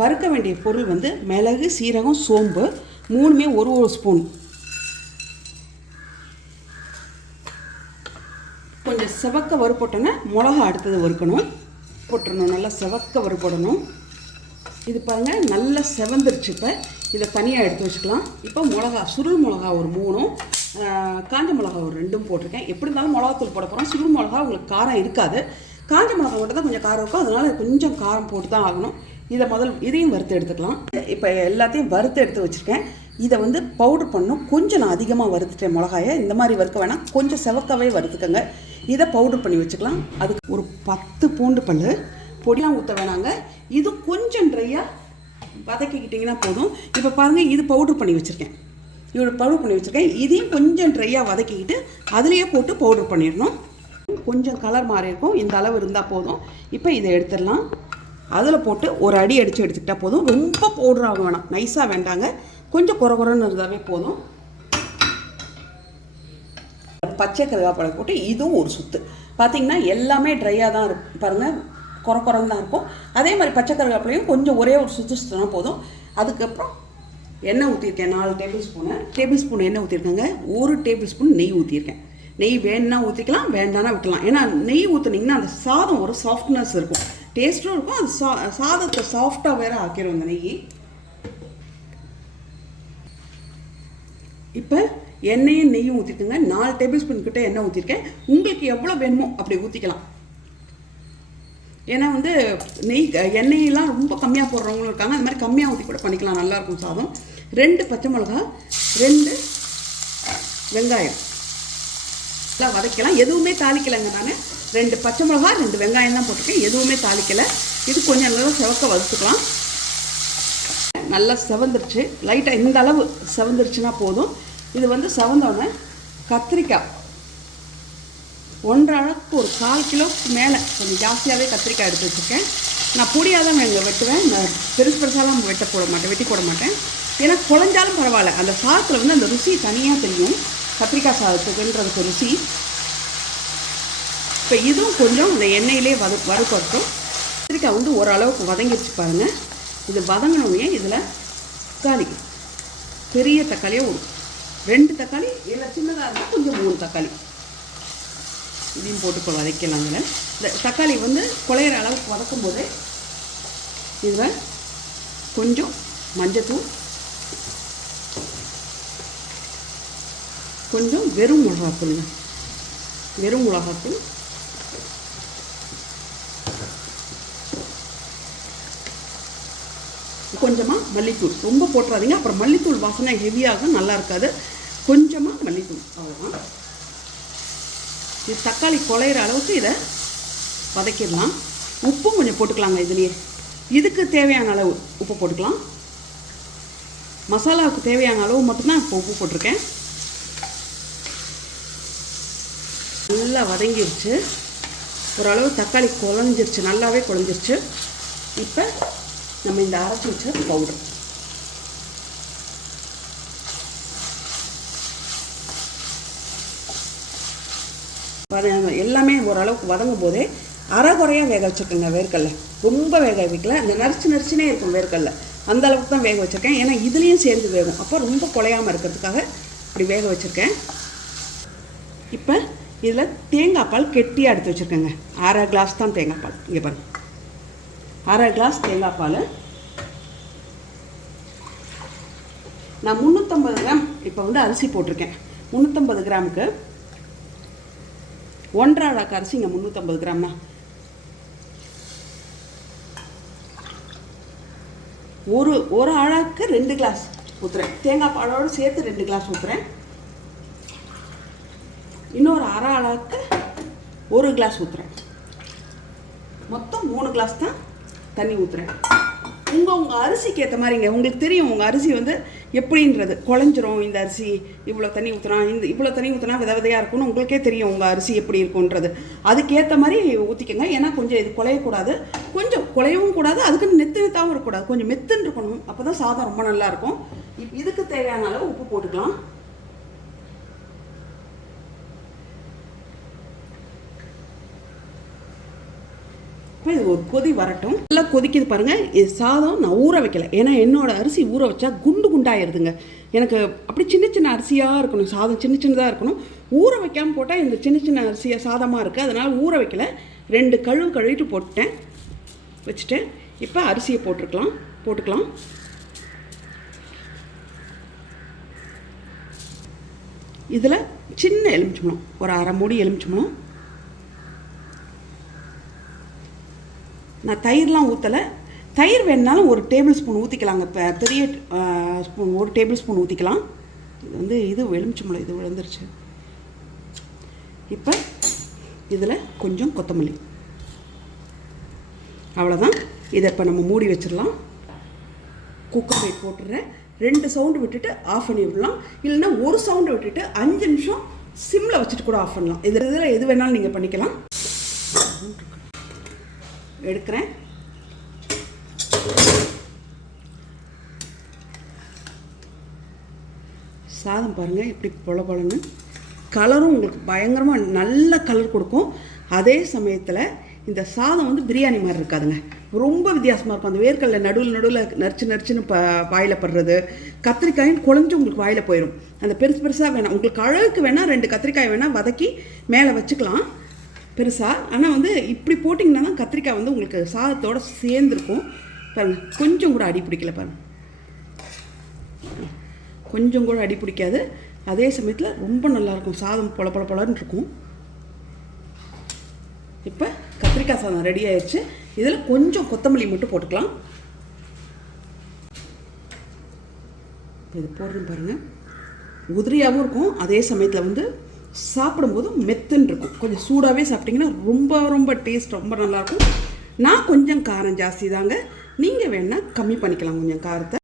வறுக்க வேண்டிய பொருள் வந்து மிளகு சீரகம் சோம்பு மூணுமே ஒரு ஒரு ஸ்பூன் கொஞ்சம் செவக்க வறுப்போட்டோன்னா மிளகா அடுத்தது வறுக்கணும். போட்டுடணும் நல்லா செவக்க வறுப்படணும். இது பாருங்கள் நல்லா செவந்துருச்சு இப்போ. இதை தனியாக எடுத்து வச்சுக்கலாம். இப்போ மிளகா சுருள் மிளகா ஒரு மூணும் காஞ்ச மிளகா ஒரு ரெண்டும் போட்டிருக்கேன். எப்படி இருந்தாலும் மிளகாத்தூள் போட போகிறோம் சுருள் மிளகா உங்களுக்கு காரம் இருக்காது. காஞ்ச மிளகா மட்டும் தான் கொஞ்சம் காரம் இருக்கும். அதனால் கொஞ்சம் காரம் போட்டு தான் ஆகணும். இதை முதல் இதையும் வறுத்து எடுத்துக்கலாம். இப்போ எல்லாத்தையும் வறுத்து எடுத்து வச்சுருக்கேன். இதை வந்து பவுடர் பண்ணும். கொஞ்சம் நான் அதிகமாக வறுத்துட்டேன் மிளகாயை. இந்த மாதிரி வறுக்க வேணாம். கொஞ்சம் செவக்கவே வறுத்துக்கோங்க. இதை பவுடர் பண்ணி வச்சுக்கலாம். அதுக்கு ஒரு பத்து பூண்டு பல். பொடியாக ஊற்ற வேணாங்க. இது கொஞ்சம் ட்ரையாக வதக்கிக்கிட்டிங்கன்னா போதும். இப்போ பாருங்கள் இது பவுடர் பண்ணி வச்சுருக்கேன். இவ்வளோ பவுடர் பண்ணி வச்சுருக்கேன். இதையும் கொஞ்சம் ட்ரையாக வதக்கிக்கிட்டு அதுலேயே போட்டு பவுடர் பண்ணிடணும். கொஞ்சம் கலர் மாறி இருக்கும் இந்த அளவு இருந்தால் போதும். இப்போ இதை எடுத்துடலாம். அதில் போட்டு ஒரு அடி அடித்து எடுத்துக்கிட்டால் போதும். ரொம்ப பவுடராக வேணாம். நைஸாக வேண்டாங்க. கொஞ்சம் குறை குறைன்னு இருந்தாவே போதும். பச்சை கருவேப்பிலை போட்டு இதுவும் ஒரு சுத்து. பார்த்தீங்கன்னா எல்லாமே ட்ரையாக தான் இருக்கும் பாருங்கள் குறை குறைன்னு தான் இருக்கும். அதே மாதிரி பச்சை கருவேப்பிலையும் கொஞ்சம் ஒரே ஒரு சுத்து சுற்றினா போதும். அதுக்கப்புறம் எண்ணெய் ஊற்றிருக்கேன் நாலு டேபிள் ஸ்பூனு டேபிள் ஸ்பூன் எண்ணெய் ஊற்றிருக்காங்க ஒரு டேபிள் ஸ்பூன் நெய் ஊற்றிருக்கேன் நெய் வேணுன்னா ஊற்றிக்கலாம் வேண்டானா விட்டலாம். ஏன்னா நெய் ஊற்றுனீங்கன்னா அந்த சாதம் ஒரு சாஃப்ட்னஸ் இருக்கும். டேஸ்ட்டும் இருக்கும். அது சா சாதத்தை சாஃப்டாக வேற ஆக்கிரும் அந்த நெய் இப்போ எண்ணெயும் நெய்யும் ஊற்றிட்டுங்க நாலு டேபிள் ஸ்பூன் கிட்ட எண்ணெய் ஊற்றிருக்கேன் உங்களுக்கு எவ்வளோ வேணுமோ அப்படி ஊற்றிக்கலாம் ஏன்னா வந்து நெய் எண்ணெயெல்லாம் ரொம்ப கம்மியாக போடுறவங்களும் இருக்காங்க. அந்த மாதிரி கம்மியாக ஊற்றி கூட பண்ணிக்கலாம். நல்லாயிருக்கும் சாதம். ரெண்டு பச்சை மிளகா ரெண்டு வெங்காயம். எல்லாம் வதக்கலாம் எதுவுமே தாளிக்கலைங்க நான். ரெண்டு பச்சை மிளகா ரெண்டு வெங்காயம் தான் போட்டிருக்கேன். எதுவுமே தாளிக்கலை. இது கொஞ்சம் நல்லா செவக்க வதத்துக்கலாம் நல்லா செவந்துருச்சு. லைட்டாக இந்த அளவு செவந்துருச்சுன்னா போதும். இது வந்து செவந்தோடனே கத்திரிக்காய். ஒன்றரை அளவுக்கு ஒரு கால் கிலோக்கு மேலே. கொஞ்சம் ஜாஸ்தியாகவே கத்திரிக்காய் எடுத்து வச்சுருக்கேன். நான் பொடியாக தான் இங்கே வெட்டுவேன். நான் பெருசு பெருசாலாம் வெட்ட போட மாட்டேன். வெட்டி போட மாட்டேன். ஏன்னா குழஞ்சாலும் பரவாயில்ல. அந்த சாதத்தில் வந்து அந்த ருசி தனியாக தெரியும். கத்திரிக்காய் சாதத்துக்குன்றதுக்கு ருசி. இப்போ இதுவும் கொஞ்சம் இந்த எண்ணெயிலே வத வறுப்பட்டும் கத்திரிக்காய் வந்து ஓரளவுக்கு வதங்கிடுச்சு பாருங்கள் இது வதங்கினோடனே இதில் தக்காளி பெரிய தக்காளியே ஒரு ரெண்டு தக்காளி இல்லை சின்னதாக இருந்தால் கொஞ்சம் மூணு தக்காளி. இதையும் போட்டு இதில். இந்த தக்காளி வந்து குழையிற அளவுக்கு வதக்கும் போது இதில் கொஞ்சம் மஞ்சத்தூள் கொஞ்சம் வெறும் மிளகாத்தூளுங்க வெறும் மிளகாத்தூள் கொஞ்சமாக மல்லித்தூள். ரொம்ப போட்டுறாதீங்க. அப்புறம் மல்லித்தூள் வாசனை ஹெவியாக நல்லா இருக்காது. கொஞ்சமாக மல்லித்தூள். அவ்வளோதான் இது தக்காளி குழையிற அளவுக்கு இதை வதக்கிடலாம். உப்பும் கொஞ்சம் போட்டுக்கலாங்க இதுலேயே. இதுக்கு தேவையான அளவு உப்பு போட்டுக்கலாம். மசாலாவுக்கு தேவையான அளவு மட்டும்தான் இப்போ உப்பு போட்டிருக்கேன். நல்லா வதங்கிருச்சு. ஓரளவு தக்காளி குழஞ்சிருச்சு. நல்லாவே குழஞ்சிருச்சு. இப்போ நம்ம இந்த அரைச்சி வச்ச பவுடர் எல்லாமே ஓரளவுக்கு வதங்கும் போதே அரை குறையாக வேக வச்சுருக்கேங்க வேர்க்கடலை. ரொம்ப வேக வைக்கல. அந்த நரிச்சு நரிச்சுனே இருக்கும் வேர்க்கடலை. அந்த அளவுக்கு தான் வேக வச்சுருக்கேன். ஏன்னா இதுலேயும் சேர்ந்து வேகும். அப்போ ரொம்ப குலையாமல் இருக்கிறதுக்காக இப்படி வேக வச்சுருக்கேன். இப்போ இதில் தேங்காய் பால் கெட்டியாக எடுத்து வச்சுருக்கேங்க. அரை கிளாஸ் தான் தேங்காய் பால். இங்கே பாருங்கள் அரை கிளாஸ் தேங்காய் பால். நான் முந்நூற்றம்பது கிராம் இப்போ வந்து அரிசி போட்டிருக்கேன். முந்நூற்றம்பது கிராமுக்கு ஒன்றரை அழகு அரிசிங்க முந்நூற்றம்பது கிராம்னா ஒரு ஒரு அழகுக்கு ரெண்டு கிளாஸ் ஊற்றுறேன் தேங்காய் பாலோடு சேர்த்து ரெண்டு கிளாஸ் ஊற்றுறேன் இன்னொரு அரை அழகுக்கு ஒரு கிளாஸ் ஊற்றுறேன் மொத்தம் மூணு கிளாஸ் தான் தண்ணி ஊற்றுறேன் உங்கள் உங்கள் அரிசிக்கு ஏற்ற மாதிரிங்க உங்களுக்கு தெரியும் உங்கள் அரிசி வந்து எப்படின்றது. குழஞ்சிரும் இந்த அரிசி இவ்வளோ தண்ணி ஊற்றுனா இந்த இவ்வளோ தண்ணி ஊற்றினா வித விதையாக இருக்கும்னு உங்களுக்கே தெரியும் உங்கள் அரிசி எப்படி இருக்குன்றது அதுக்கேற்ற மாதிரி ஊற்றிக்கோங்க ஏன்னா கொஞ்சம் இது குலையக்கூடாது கொஞ்சம் குலையவும் கூடாது அதுக்குன்னு நெத்து நெத்தாகவும் இருக்கக்கூடாது. கொஞ்சம் மெத்துன்னு இருக்கணும். அப்போ தான் சாதம் ரொம்ப நல்லாயிருக்கும் இப் இதுக்கு தேவையான அளவு உப்பு போட்டுக்கலாம். அப்போ இது ஒரு கொதி வரட்டும். நல்லா கொதிக்குது பாருங்கள் இது சாதம் நான் ஊற வைக்கல. ஏன்னா என்னோட அரிசி ஊற வச்சா குண்டு குண்டாயிருதுங்க. எனக்கு அப்படி சின்ன சின்ன அரிசியாக இருக்கணும். சாதம் சின்ன சின்னதாக இருக்கணும். ஊற வைக்காமல் போட்டால் இந்த சின்ன சின்ன அரிசியாக சாதமாக இருக்குது அதனால் ஊற வைக்கல. ரெண்டு கழுவு கழுவிட்டு போட்டேன் வச்சுட்டேன். இப்போ அரிசியை போட்டிருக்கலாம். போட்டுக்கலாம். இதில் சின்ன எலுமிச்சம்பழம். ஒரு அரை மூடி எலுமிச்சம்பழம். நான் தயிர்லாம் ஊற்றலை தயிர் வேணுனாலும் ஒரு டேபிள் ஸ்பூன் ஊற்றிக்கலாங்க இப்போ பெரிய ஸ்பூன் ஒரு டேபிள் ஸ்பூன் ஊற்றிக்கலாம் இது வந்து இது எலுமிச்சம்பழம் இது விழுந்துருச்சு. இப்போ இதில் கொஞ்சம் கொத்தமல்லி. அவ்வளோதான் இதை இப்போ நம்ம மூடி வச்சிடலாம். குக்கர் போட்டுடுறேன் ரெண்டு சவுண்டு விட்டுட்டு ஆஃப் பண்ணி விடலாம். இல்லைன்னா ஒரு சவுண்டு விட்டுட்டு அஞ்சு நிமிஷம் சிம்மில் வச்சுட்டு கூட ஆஃப் பண்ணலாம். இது இதில் எது வேணாலும் நீங்கள் பண்ணிக்கலாம். எடுக்கிறேன். சாதம் பாருங்கள் எப்படி பொல பொலன்னு. கலரும் உங்களுக்கு பயங்கரமாக நல்ல கலர் கொடுக்கும். அதே சமயத்தில் இந்த சாதம் வந்து பிரியாணி மாதிரி இருக்காதுங்க. ரொம்ப வித்தியாசமாக இருக்கும். அந்த வேர்க்கடலை நடுவில் நடுவில் நரிச்சு நரிச்சுன்னு ப வாயில் படுறது. கத்திரிக்காயும் குழஞ்சு உங்களுக்கு வாயில் போயிடும் அந்த பெருசு பெருசாக வேணாம். உங்களுக்கு அழகுக்கு வேணால் ரெண்டு கத்திரிக்காய் வேணால் வதக்கி மேலே வச்சுக்கலாம். பெருசாக ஆனால் வந்து இப்படி போட்டிங்கன்னா தான் கத்திரிக்காய் வந்து உங்களுக்கு சாதத்தோடு சேர்ந்துருக்கும். பாருங்கள் கொஞ்சம் கூட அடி பிடிக்கல பாருங்கள் கொஞ்சம் கூட அடி பிடிக்காது. அதே சமயத்தில் ரொம்ப நல்லாயிருக்கும் சாதம் பொல பொல பொலன்னு இருக்கும். இப்போ கத்திரிக்காய் சாதம் ரெடி ஆயிடுச்சு இதில் கொஞ்சம் கொத்தமல்லி மட்டும் போட்டுக்கலாம். இது போடுறோம் பாருங்கள் உதிரியாகவும் இருக்கும். அதே சமயத்தில் வந்து சாப்பிடும்போது மெத்துன்னு இருக்கும் கொஞ்சம் சூடாகவே சாப்பிட்டிங்கன்னா ரொம்ப ரொம்ப டேஸ்ட் ரொம்ப நல்லாயிருக்கும். நான் கொஞ்சம் காரம் ஜாஸ்தி தாங்க. நீங்கள் வேணால் கம்மி பண்ணிக்கலாம் கொஞ்சம் காரத்தை.